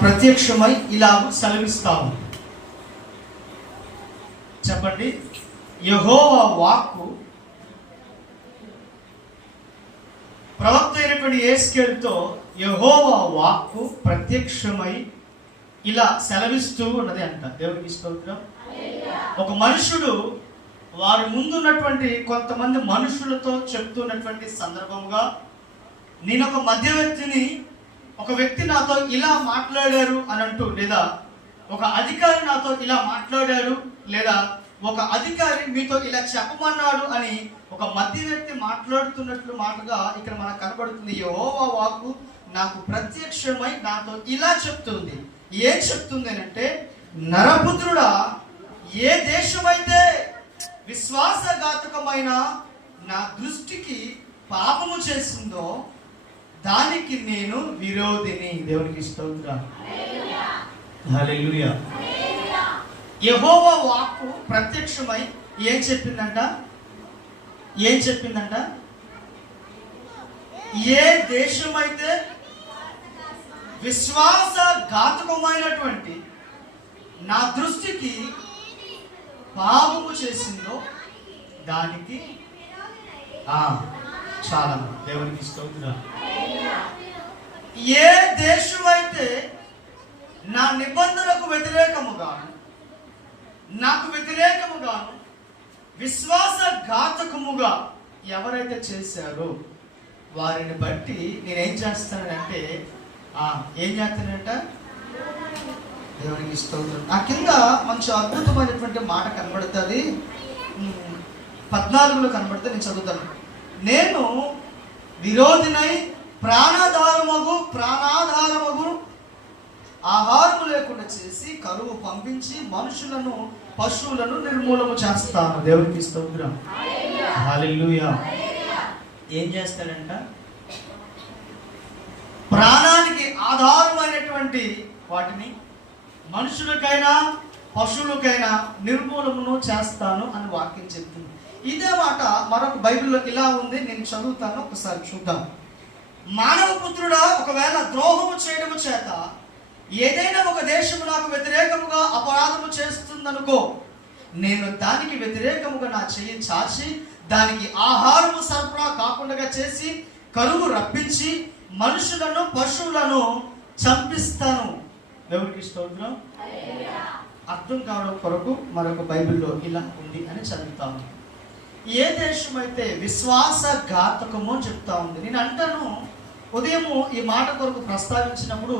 ప్రత్యక్షమై ఇలాగ సెలవిస్తాము. చెప్పండి. యెహోవా వాక్కు ప్రవక్త అయినటువంటి యేస్కేలుతో యెహోవా వాక్కు ప్రత్యక్షమై ఇలా సెలవిస్తూ ఉన్నది అంట. దేవునికి స్తోత్రం. ఒక మనుషుడు వారి ముందున్నటువంటి కొంతమంది మనుషులతో చెప్తున్నటువంటి సందర్భంగా, నేను ఒక మధ్యవర్తిని, ఒక వ్యక్తి నాతో ఇలా మాట్లాడారు అని అంటూ, లేదా ఒక అధికారి నాతో ఇలా మాట్లాడాడు, లేదా ఒక అధికారి మీతో ఇలా చెప్పమన్నాడు అని ఒక మధ్యవర్తి మాట్లాడుతున్నట్లు మాటగా ఇక్కడ మనకు కనబడుతుంది. యెహోవా వాక్కు నాకు ప్రత్యక్షమై నాతో ఇలా చెప్తుంది. ఏం చెప్తుంది అంటే, నరపుత్రుడా, ఏ దేశమైతే విశ్వాసఘాతకమైన నా దృష్టికి పాపము చేసిందో దానికి నేను విరోధిని. దేవునికి స్తోత్రం. హల్లెలూయా. యెహోవా వాక్కు ప్రత్యక్షమై ఏం చెప్పిందంట? ఏ దేశమైతే విశ్వాసఘాతకమైనటువంటి నా దృష్టికి పాపము చేసిందో దానికి చాలా. దేవునికి స్తోత్రం. ఏ దేశమైతే నా నిబంధనకు వ్యతిరేకముగాను, నాకు వ్యతిరేకముగాను, విశ్వాసఘాతకముగా ఎవరైతే చేశారో వారిని బట్టి నేనేం చేస్తానంటే, ఏం చేస్తానంట? దేవునికి స్తోత్రం. ఆ కింద మంచి అద్భుతమైనటువంటి మాట కనబడుతుంది. 14లో కనబడితే నేను చదువుతాను. నేను విరోధినై ప్రాణాధారమగు ఆహారము లేకుండా చేసి కరువు పంపించి మనుషులను పశువులను నిర్మూలము చేస్తాను. దేవునికి స్తోత్రం. హల్లెలూయా. ఏం చేస్తాడంట? ప్రాణానికి ఆధారమైనటువంటి వాటిని మనుషులకైనా పశువులకైనా నిర్మూలమును చేస్తాను అని వాక్యం చెప్తుంది. ఇదే మాట మరొక బైబిల్లో ఇలా ఉంది, నేను చదువుతాను, ఒకసారి చూద్దాం. మానవ పుత్రుడా, ఒకవేళ ద్రోహము చేయడము చేత ఏదైనా ఒక దేశము నాకు వ్యతిరేకముగా అపరాధము చేస్తుందనుకో, నేను దానికి వ్యతిరేకముగా నా చెయ్యి చాచి దానికి ఆహారము సరఫరా కాకుండా చేసి కరువు రప్పించి మనుషులను పశువులను చంపిస్తాను. దేవునికి స్తోత్రం. అర్థం కావడం కొరకు మరొక బైబిల్లో ఇలా ఉంది అని చదువుతాము. ఏ దేశమైతే విశ్వాసఘాతకము చెప్తా ఉంది. నేను అంటాను, ఉదయము ఈ మాట కొరకు ప్రస్తావించినప్పుడు